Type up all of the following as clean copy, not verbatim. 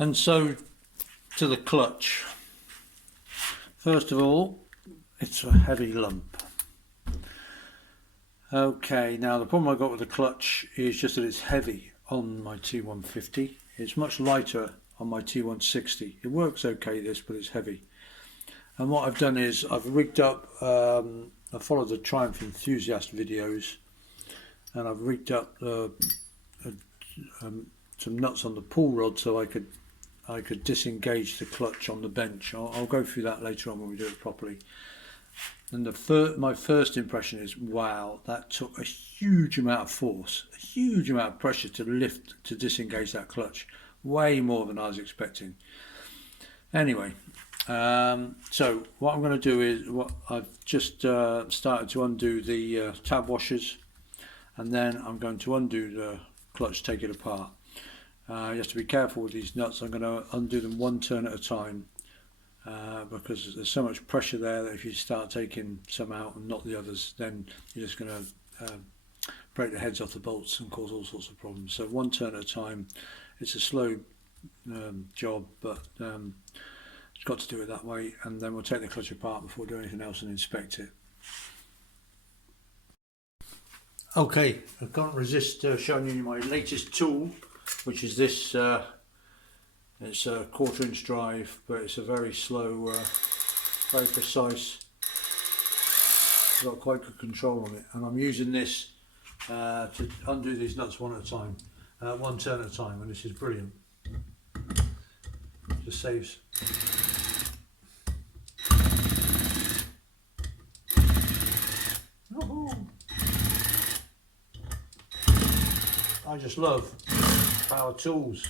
And so to the clutch. First of all, it's a heavy lump. Okay, now the problem I've got with the clutch is just that it's heavy on my T150. It's much lighter on my T160. It works okay, this, but it's heavy. And what I've done is I've rigged up, I followed the Triumph Enthusiast videos, and I've rigged up some nuts on the pull rod so I could disengage the clutch on the bench. I'll go through that later on when we do it properly. And my first impression is, wow, that took a huge amount of force, a huge amount of pressure to disengage that clutch. Way more than I was expecting. Anyway, so what I'm going to do is, I've just started to undo the tab washers, and then I'm going to undo the clutch, take it apart. You have to be careful with these nuts. I'm going to undo them one turn at a time, because there's so much pressure there that if you start taking some out and not the others, then you're just going to break the heads off the bolts and cause all sorts of problems. So one turn at a time. It's a slow job, but it's got to do it that way, and then we'll take the clutch apart before doing anything else and inspect it. Okay, I can't resist showing you my latest tool, which is this. It's a 1/4 inch drive, but it's a very slow, very precise. I've got quite good control on it, and I'm using this to undo these nuts one at a time, one turn at a time, and this is brilliant. Just saves. I just love power tools.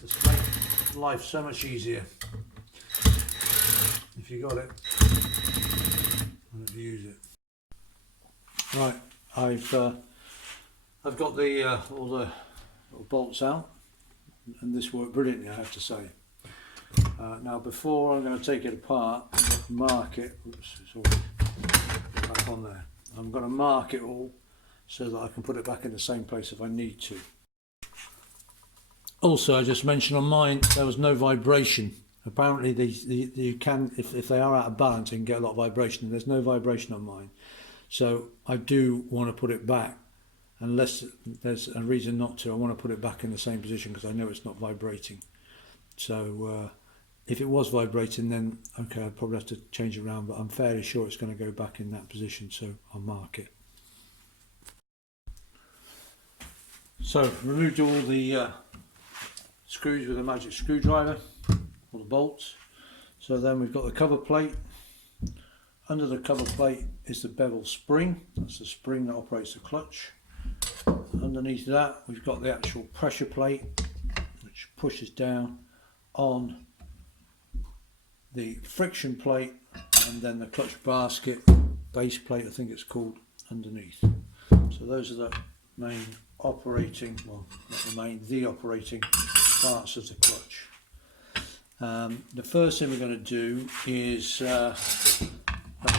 Just make life so much easier if you got it and if you use it. Right, I've got the all the little bolts out, and this worked brilliantly, I have to say. Now before I'm going to take it apart, I'm going to mark it. Oops, it's all back on there. I'm going to mark it all so that I can put it back in the same place if I need to. Also, I just mentioned on mine there was no vibration. Apparently you can, if they are out of balance, you can get a lot of vibration. There's no vibration on mine, so I do want to put it back. Unless there's a reason not to, I want to put it back in the same position because I know it's not vibrating. So if it was vibrating, then okay, I'd probably have to change it around, but I'm fairly sure it's going to go back in that position, so I'll mark it. So removed all the screws with a magic screwdriver, all the bolts. So then we've got the cover plate. Under the cover plate is the bevel spring. That's the spring that operates the clutch. Underneath that we've got the actual pressure plate, which pushes down on the friction plate, and then the clutch basket, base plate I think it's called, underneath. So those are the main operating, well not the main, the operating parts of the clutch. The first thing we're going to do is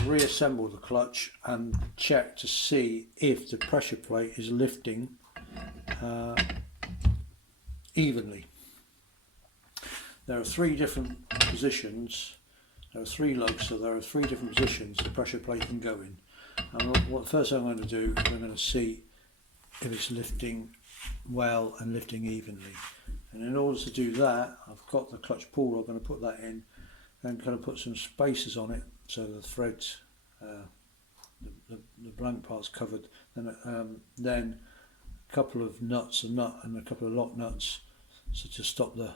reassemble the clutch and check to see if the pressure plate is lifting evenly. There are three different positions, there are three lugs, so there are three different positions the pressure plate can go in. And what first thing I'm going to do, I'm going to see if it's lifting well and lifting evenly. And in order to do that, I've got the clutch pull rod, I'm going to put that in, then kind of put some spacers on it so the threads, the blank part's covered. Then a couple of nuts, a nut and a couple of lock nuts, so to stop the,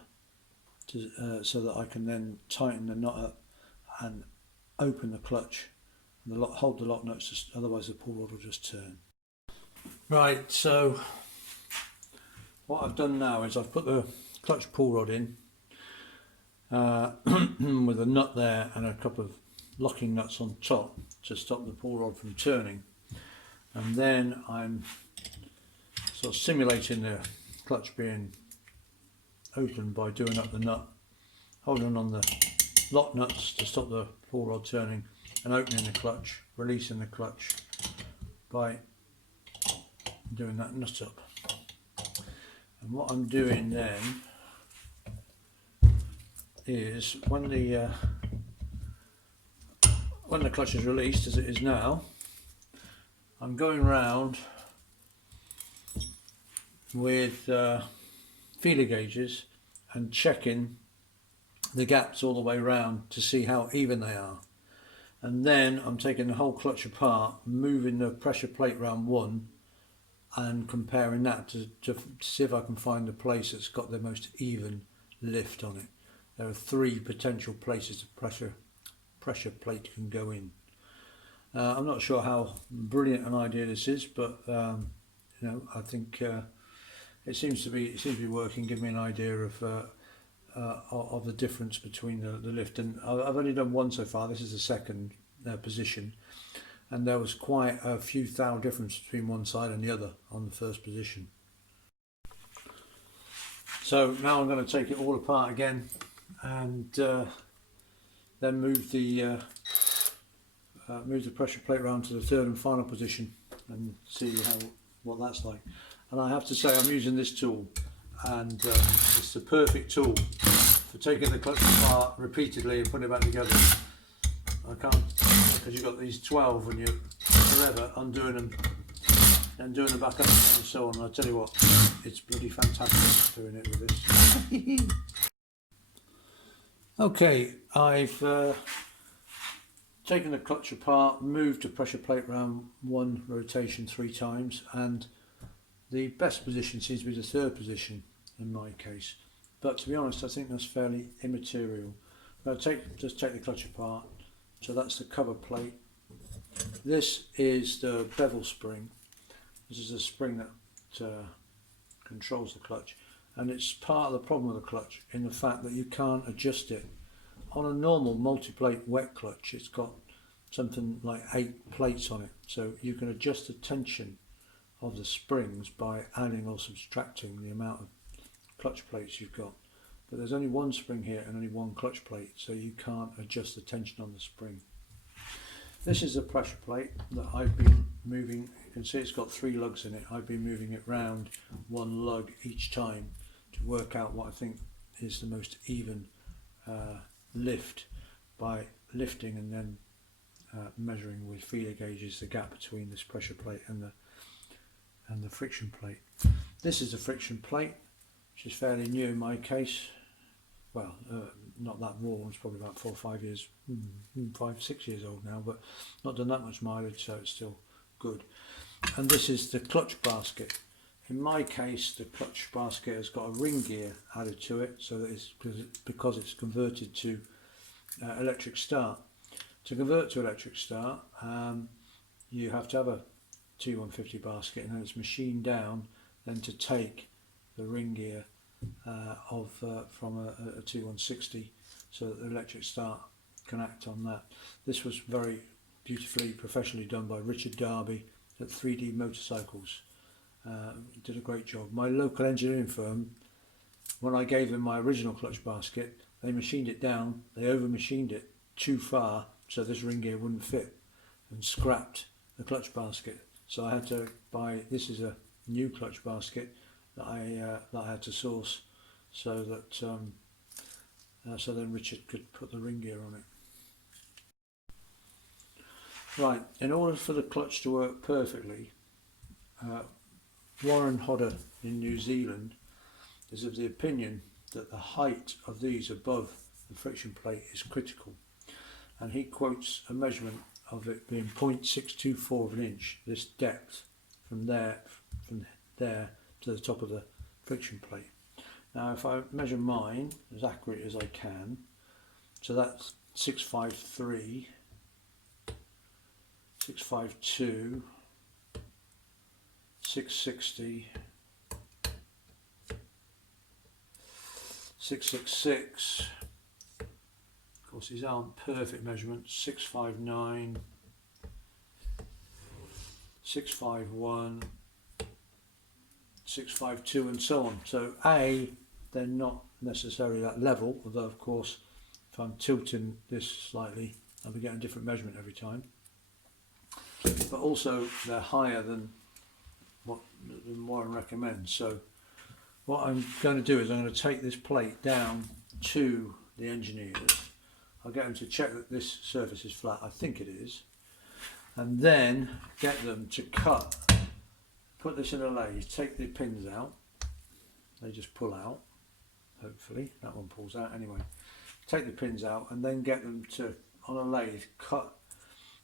so that I can then tighten the nut up and open the clutch and hold the lock nuts, otherwise the pull rod will just turn. Right, so what I've done now is I've put the clutch pull rod in with a nut there and a couple of locking nuts on top to stop the pull rod from turning, and then I'm sort of simulating the clutch being open by doing up the nut, holding on the lock nuts to stop the pull rod turning, and opening the clutch, releasing the clutch by doing that nut up. And what I'm doing then is when the clutch is released, as it is now, I'm going round with feeler gauges and checking the gaps all the way round to see how even they are. And then I'm taking the whole clutch apart, moving the pressure plate round one and comparing that to see if I can find the place that's got the most even lift on it. There are 3 potential places the pressure plate can go in. I'm not sure how brilliant an idea this is, but you know, I think it seems to be working. Give me an idea of the difference between the lift, and I've only done one so far. This is the second position, and there was quite a few thou difference between one side and the other on the first position. So now I'm going to take it all apart again and then move the pressure plate around to the third and final position and see what that's like. And I have to say, I'm using this tool, and it's the perfect tool for taking the clutch apart repeatedly and putting it back together. I can't, because you've got these 12 and you're forever undoing them and doing them back up again and so on. And I tell you what, it's bloody fantastic doing it with this. Okay, I've taken the clutch apart, moved the pressure plate around one rotation 3 times, and the best position seems to be the third position in my case. But to be honest, I think that's fairly immaterial. I'll just take the clutch apart. So that's the cover plate. This is the bevel spring. This is a spring that controls the clutch, and it's part of the problem of the clutch in the fact that you can't adjust it. On a normal multi-plate wet clutch, it's got something like 8 plates on it, so you can adjust the tension of the springs by adding or subtracting the amount of clutch plates you've got. But there's only one spring here and only one clutch plate, so you can't adjust the tension on the spring. This is a pressure plate that I've been moving. You can see it's got 3 lugs in it. I've been moving it round 1 lug each time to work out what I think is the most even lift, by lifting and then measuring with feeler gauges the gap between this pressure plate and the friction plate. This is a friction plate, which is fairly new in my case. Well, not that worn, it's probably about 4 or 5 years, 5, 6 years old now, but not done that much mileage, so it's still good. And this is the clutch basket. In my case, the clutch basket has got a ring gear added to it, so that it's because it's converted to electric start. To convert to electric start, you have to have a T150 basket, and then it's machined down then to take the ring gear from a T160, so that the electric start can act on that. This was very beautifully, professionally done by Richard Darby at 3D Motorcycles. Did a great job. My local engineering firm, when I gave them my original clutch basket, they machined it down, they over machined it too far so this ring gear wouldn't fit, and scrapped the clutch basket. So I had to buy, this is a new clutch basket that I had to source, so that so then Richard could put the ring gear on it. Right, in order for the clutch to work perfectly, Warren Hodder in New Zealand is of the opinion that the height of these above the friction plate is critical, and he quotes a measurement of it being 0.624 of an inch, this depth from there to the top of the friction plate. Now if I measure mine as accurate as I can, so that's 653, 652, 660, 666, of course these aren't perfect measurements, 659, 651, 652 and so on. So they're not necessarily that level, although of course if I'm tilting this slightly I'll be getting a different measurement every time. But also they're higher than what Warren recommends. So what I'm going to do is I'm going to take this plate down to the engineers. I'll get them to check that this surface is flat. I think it is. And then get them to put this in a lathe, take the pins out. They just pull out, hopefully. That one pulls out anyway. Take the pins out and then get them to, on a lathe, cut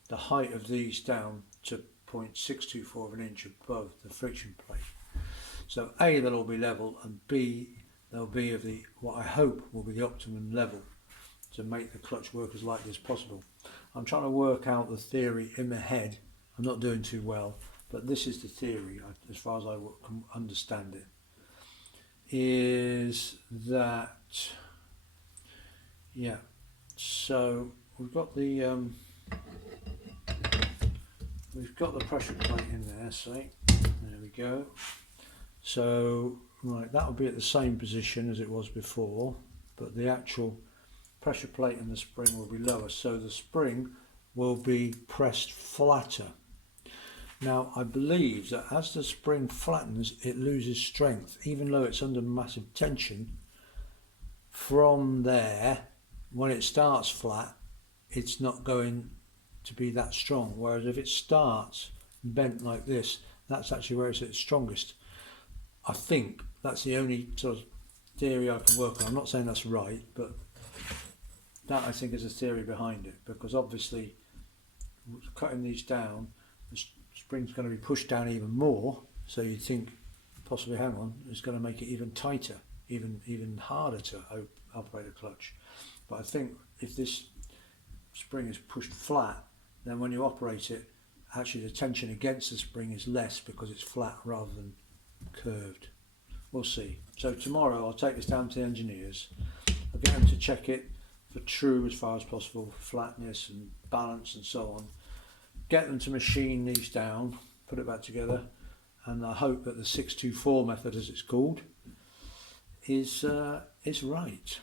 the height of these down to 0.624 of an inch above the friction plate. So A, they'll all be level, and B, they'll be of the, what I hope will be the optimum level to make the clutch work as lightly as possible. I'm trying to work out the theory in my head. I'm not doing too well, but this is the theory, as far as I can understand it, is that, yeah, so we've got the pressure plate in there, see, there we go. So, right, that will be at the same position as it was before, but the actual pressure plate and the spring will be lower, so the spring will be pressed flatter. Now, I believe that as the spring flattens, it loses strength, even though it's under massive tension. From there, when it starts flat, it's not going to be that strong, whereas if it starts bent like this, that's actually where it's at its strongest. I think that's the only sort of theory I can work on. I'm not saying that's right, but that I think is a theory behind it, because obviously cutting these down, the spring's going to be pushed down even more, so you'd think possibly, hang on, it's going to make it even tighter, even harder to operate a clutch. But I think if this spring is pushed flat, then when you operate it, actually the tension against the spring is less because it's flat rather than curved. We'll see. So tomorrow I'll take this down to the engineers. I'll get them to check it for true as far as possible, flatness and balance and so on. Get them to machine these down, put it back together, and I hope that the 624 method, as it's called, is right.